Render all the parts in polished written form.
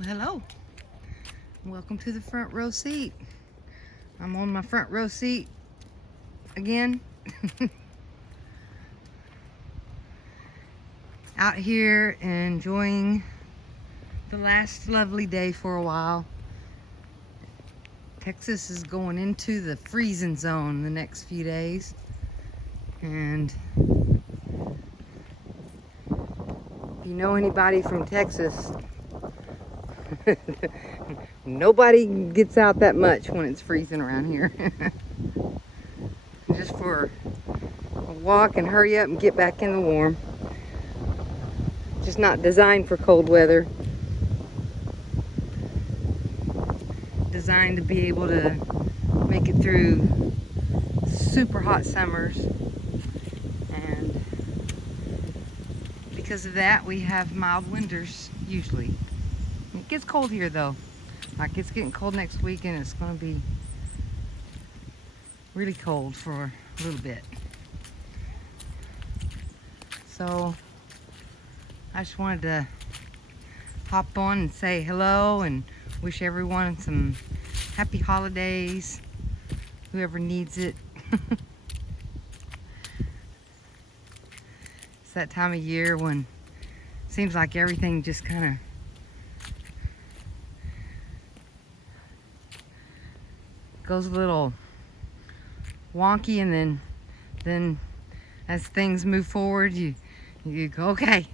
Well, hello. Welcome to the front row seat. I'm on my front row seat again. Out here enjoying the last lovely day for a while. Texas is going into the freezing zone the next few days. And if you know anybody from Texas, nobody gets out that much when it's freezing around here. Just for a walk and hurry up and get back in the warm. Just not designed for cold weather. Designed to be able to make it through super hot summers. And because of that, we have mild winters usually. It gets cold here though. Like it's getting cold next week and it's going to be really cold for a little bit. So I just wanted to hop on and say hello and wish everyone some happy holidays, whoever needs it. It's that time of year when it seems like everything just kind of goes a little wonky, and then as things move forward, you go, okay.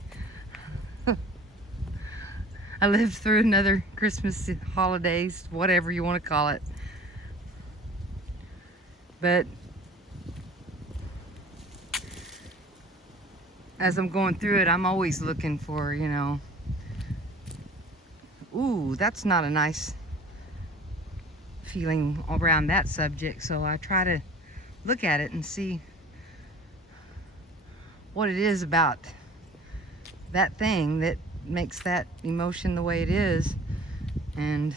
I lived through another Christmas, holidays, whatever you want to call it. But as I'm going through it, I'm always looking for, ooh, that's not a nice feeling around that subject. So I try to look at it and see what it is about that thing that makes that emotion the way it is. And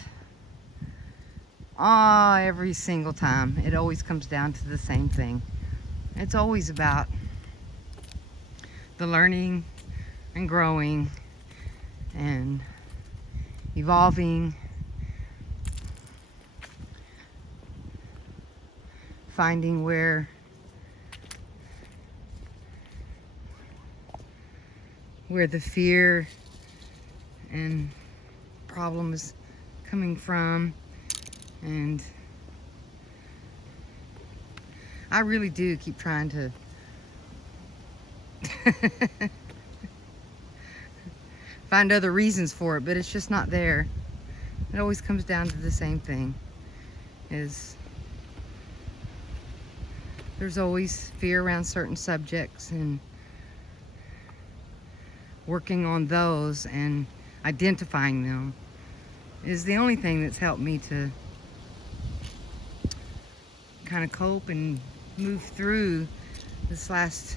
every single time it always comes down to the same thing. It's always about the learning and growing and evolving, finding where the fear and problem is coming from. And I really do keep trying to find other reasons for it, but it's just not there. It always comes down to the same thing, is there's always fear around certain subjects, and working on those and identifying them is the only thing that's helped me to kind of cope and move through this last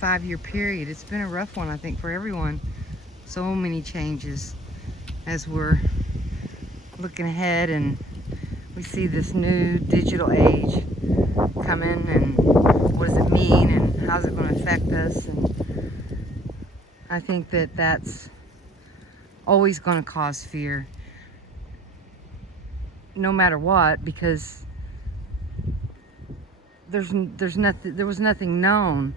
5-year period. It's been a rough one, I think, for everyone. So many changes as we're looking ahead, and we see this new digital age coming, and what does it mean, and how's it going to affect us. And I think that that's always going to cause fear, no matter what, because there was nothing known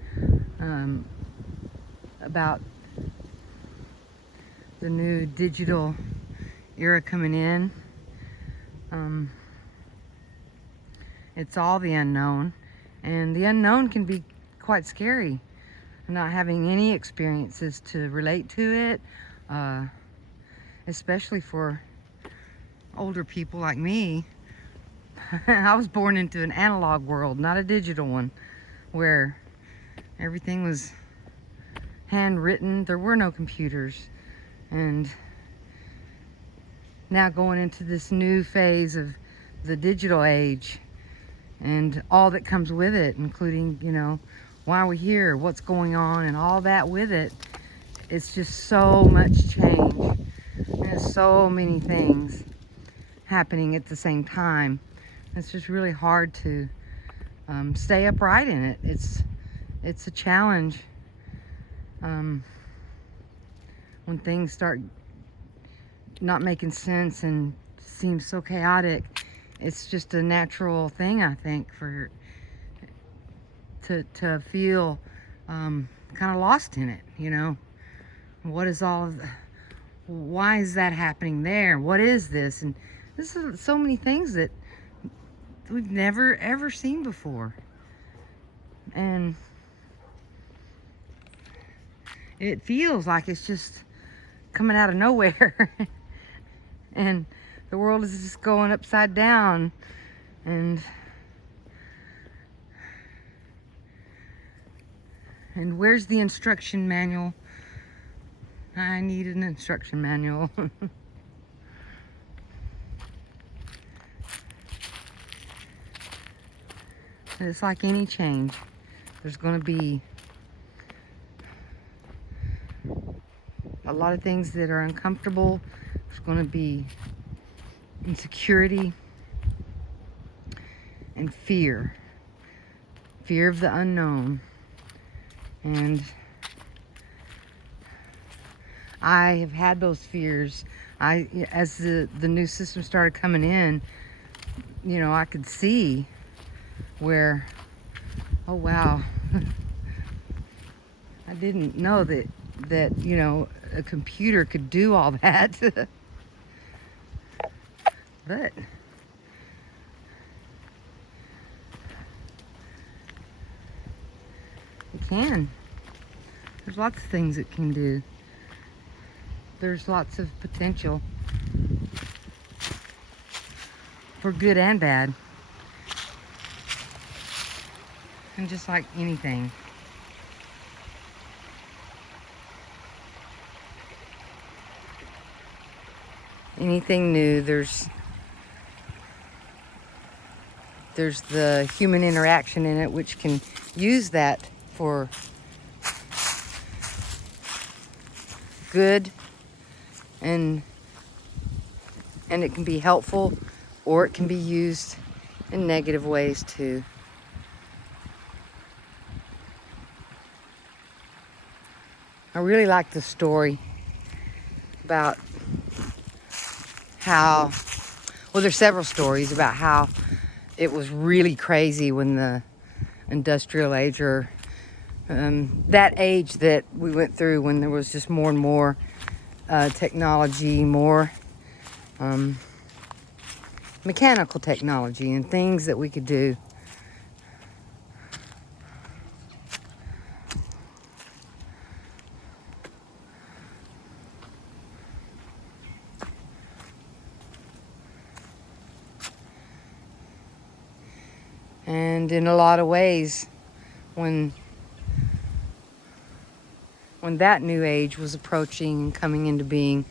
about the new digital era coming in. It's all the unknown, and the unknown can be quite scary. Not having any experiences to relate to it, especially for older people like me. I was born into an analog world, not a digital one, where everything was handwritten. There were no computers. And now going into this new phase of the digital age and all that comes with it, including, why are we here, what's going on, and all that with it. It's just so much change. There's so many things happening at the same time. It's just really hard to stay upright in it. It's a challenge when things start not making sense and seems so chaotic. It's just a natural thing, I think, for to feel kind of lost in it, you know. What is all of the, why is that happening there? What is this? And this is so many things that we've never ever seen before. And it feels like it's just coming out of nowhere. And the world is just going upside down. And where's the instruction manual? I need an instruction manual. It's like any change. There's going to be a lot of things that are uncomfortable. There's going to be insecurity and fear. Fear of the unknown. And I have had those fears. As the new system started coming in, you know, I could see where, oh wow, I didn't know that you know, a computer could do all that. But it can. There's lots of things it can do. There's lots of potential for good and bad. And just like anything. Anything new, there's the human interaction in it, which can use that for good, and it can be helpful, or it can be used in negative ways too. I really like the story about how, well, there's several stories about how it was really crazy when the industrial age, or that age that we went through, when there was just more and more technology, more mechanical technology and things that we could do. And in a lot of ways, when that new age was approaching and coming into being,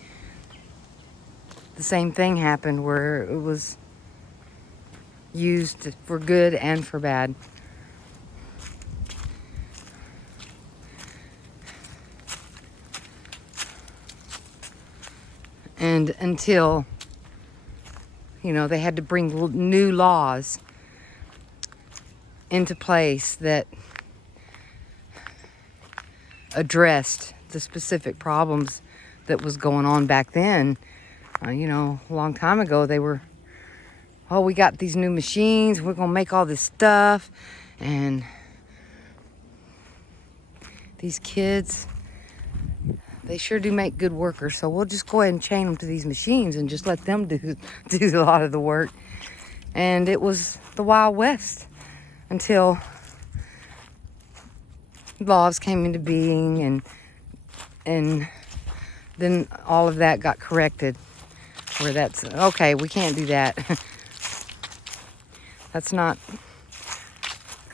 the same thing happened, where it was used for good and for bad. And until, you know, they had to bring new laws into place that addressed the specific problems that was going on back then. You know, a long time ago, they were, oh, we got these new machines, we're gonna make all this stuff, and these kids, they sure do make good workers, so we'll just go ahead and chain them to these machines and just let them do a lot of the work. And it was the Wild West until laws came into being, and then all of that got corrected, where that's, okay, we can't do that. That's not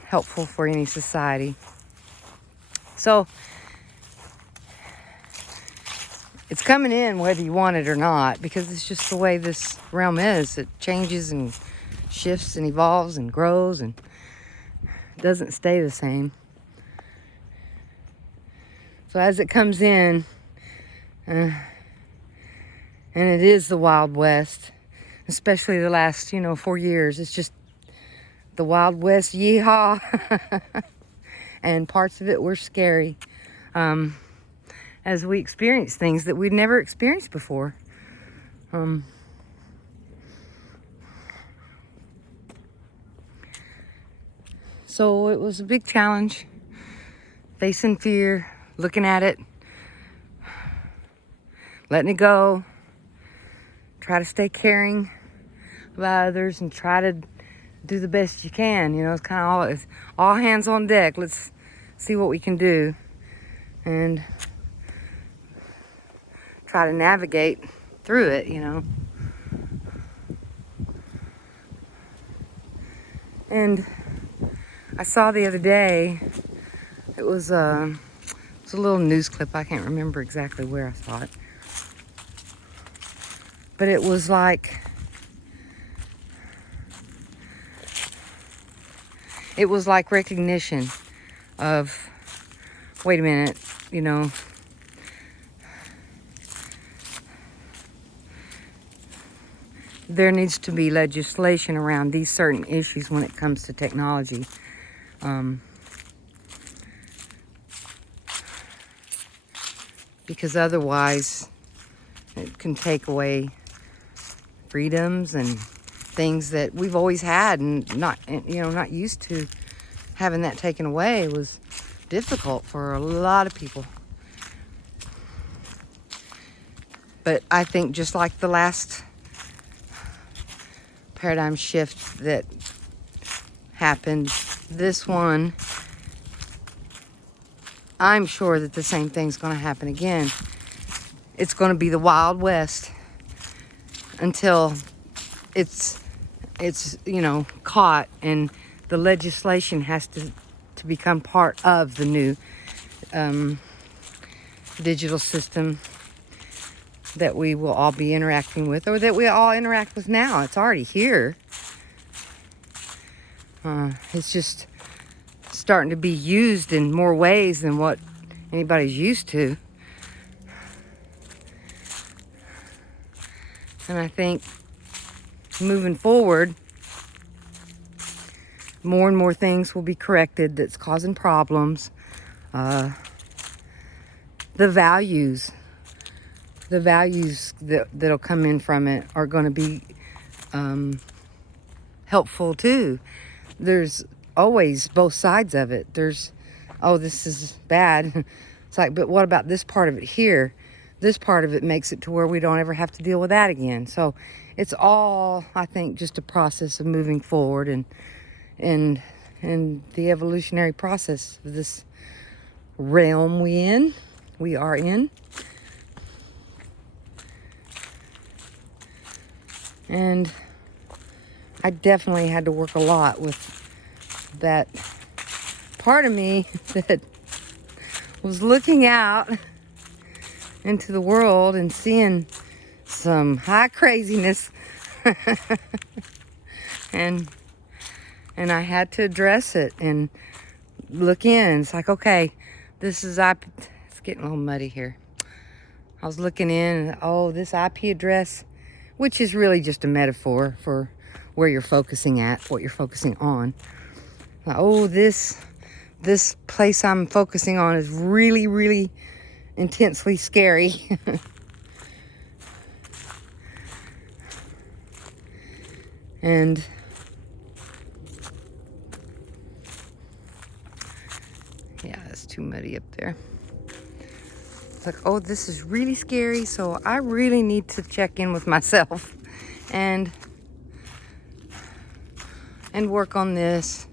helpful for any society. So it's coming in whether you want it or not, because it's just the way this realm is. It changes and shifts and evolves and grows and doesn't stay the same. So as it comes in, and it is the Wild West, especially the last, 4 years, it's just the Wild West, yeehaw. And parts of it were scary, as we experience things that we'd never experienced before. So it was a big challenge, facing fear, looking at it, letting it go, try to stay caring about others, and try to do the best you can. You know, it's kind of it's all hands on deck. Let's see what we can do and try to navigate through it, you know. And I saw the other day, it was a little news clip. I can't remember exactly where I saw it, but it was like, recognition of, wait a minute, you know, there needs to be legislation around these certain issues when it comes to technology. Because otherwise it can take away freedoms and things that we've always had, and not used to having that taken away. It was difficult for a lot of people. But I think just like the last paradigm shift that happened, this one, I'm sure that the same thing's going to happen again. It's going to be the Wild West until it's caught, and the legislation has to become part of the new digital system that we will all be interacting with, or that we all interact with now. It's already here. It's just starting to be used in more ways than what anybody's used to. And I think moving forward, more and more things will be corrected that's causing problems. The values that'll come in from it are going to be helpful too. There's always both sides of it. There's, oh, this is bad. It's like, but what about this part of it here? This part of it makes it to where we don't ever have to deal with that again. So it's all, I think, just a process of moving forward and the evolutionary process of this realm we are in. And I definitely had to work a lot with that part of me that was looking out into the world and seeing some high craziness. and I had to address it and look in. It's like, okay, it's getting a little muddy here. I was looking in, and, oh, this IP address, which is really just a metaphor for where you're focusing at, what you're focusing on. Oh, this place I'm focusing on is really, really intensely scary. And yeah, it's too muddy up there. It's like, oh, this is really scary, so I really need to check in with myself and work on this,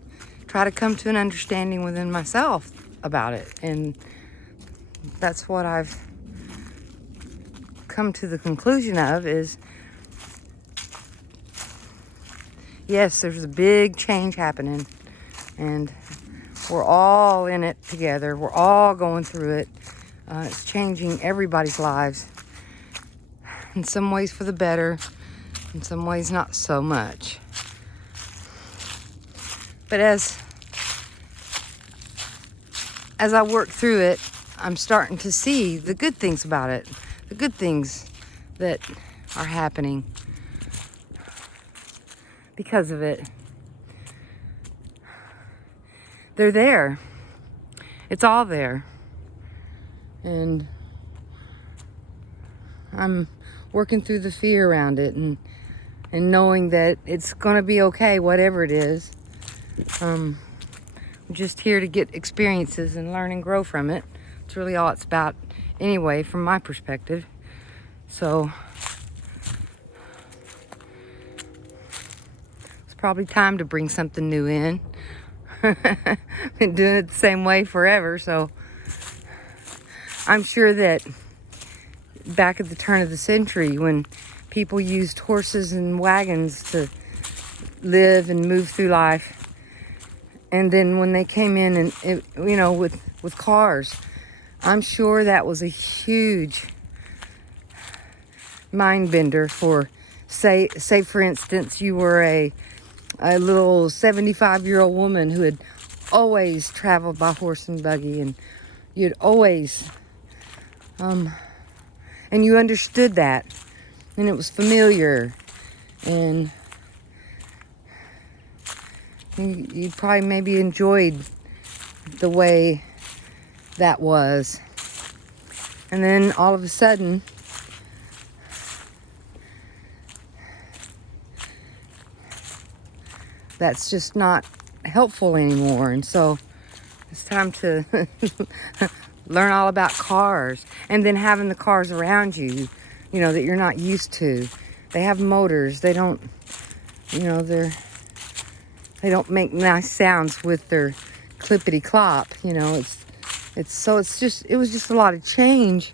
try to come to an understanding within myself about it. And that's what I've come to the conclusion of is, yes, there's a big change happening, and we're all in it together. We're all going through it. It's changing everybody's lives. In some ways for the better, in some ways not so much. But as I work through it, I'm starting to see the good things about it, the good things that are happening because of it. They're there. It's all there. And I'm working through the fear around it, and knowing that it's gonna be okay, whatever it is. I'm just here to get experiences and learn and grow from it. It's really all it's about anyway, from my perspective. So it's probably time to bring something new in. Been doing it the same way forever, so I'm sure that back at the turn of the century, when people used horses and wagons to live and move through life, and then when they came in and with cars, I'm sure that was a huge mind bender for say for instance, you were a little 75-year-old woman who had always traveled by horse and buggy, and you'd always and you understood that, and it was familiar, and you probably maybe enjoyed the way that was. And then all of a sudden, that's just not helpful anymore. And so it's time to learn all about cars, and then having the cars around you, that you're not used to. They have motors. They don't, they don't make nice sounds with their clippity clop. It was just a lot of change.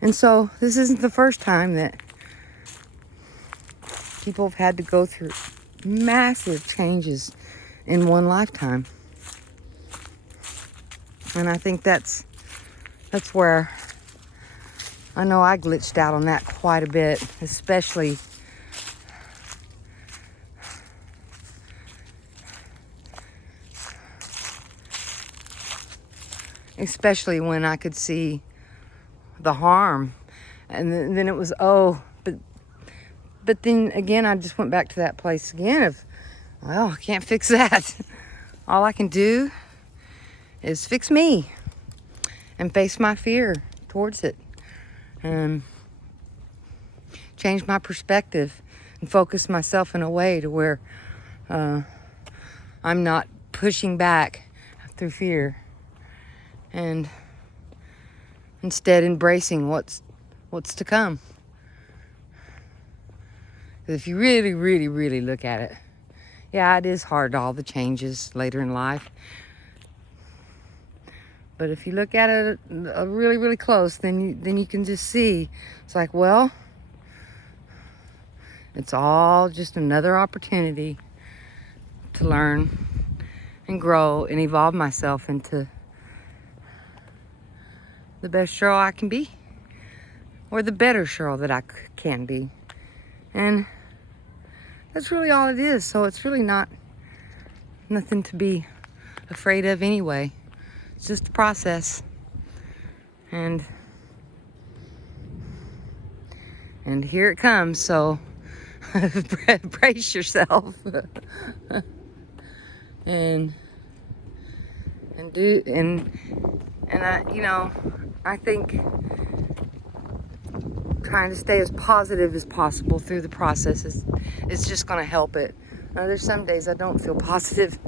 And so this isn't the first time that people have had to go through massive changes in one lifetime. And I think that's where I know I glitched out on that quite a bit, especially when I could see the harm, and then it was but then again I just went back to that place again of, well, I can't fix that. All I can do is fix me and face my fear towards it, and change my perspective and focus myself in a way to where I'm not pushing back through fear, and instead embracing what's to come. If you really, really, really look at it, yeah, it is hard, all the changes later in life. But if you look at it really, really close, then you can just see, it's like, well, it's all just another opportunity to learn and grow and evolve myself into the best Cheryl I can be, or the better Cheryl that I can be. And that's really all it is. So it's really nothing to be afraid of anyway. It's just a process. And here it comes. So brace yourself. and I think trying to stay as positive as possible through the process is just going to help it. Now, there's some days I don't feel positive.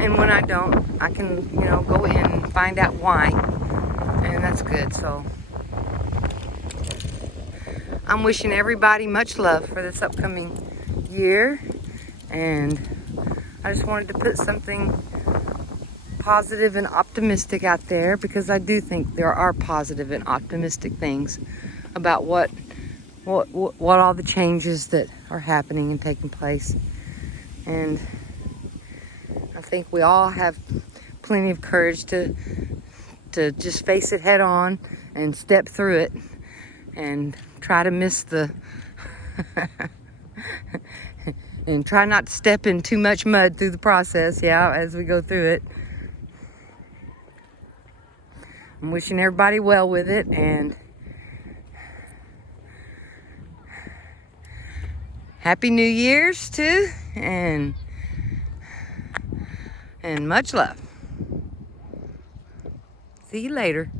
And when I don't, I can, go in and find out why. And that's good. So I'm wishing everybody much love for this upcoming year. And I just wanted to put something positive and optimistic out there, because I do think there are positive and optimistic things about what all the changes that are happening and taking place. And I think we all have plenty of courage to just face it head on and step through it, and try to miss the and try not to step in too much mud through the process, as we go through it. I'm wishing everybody well with it, and Happy New Year's too, and much love. See you later.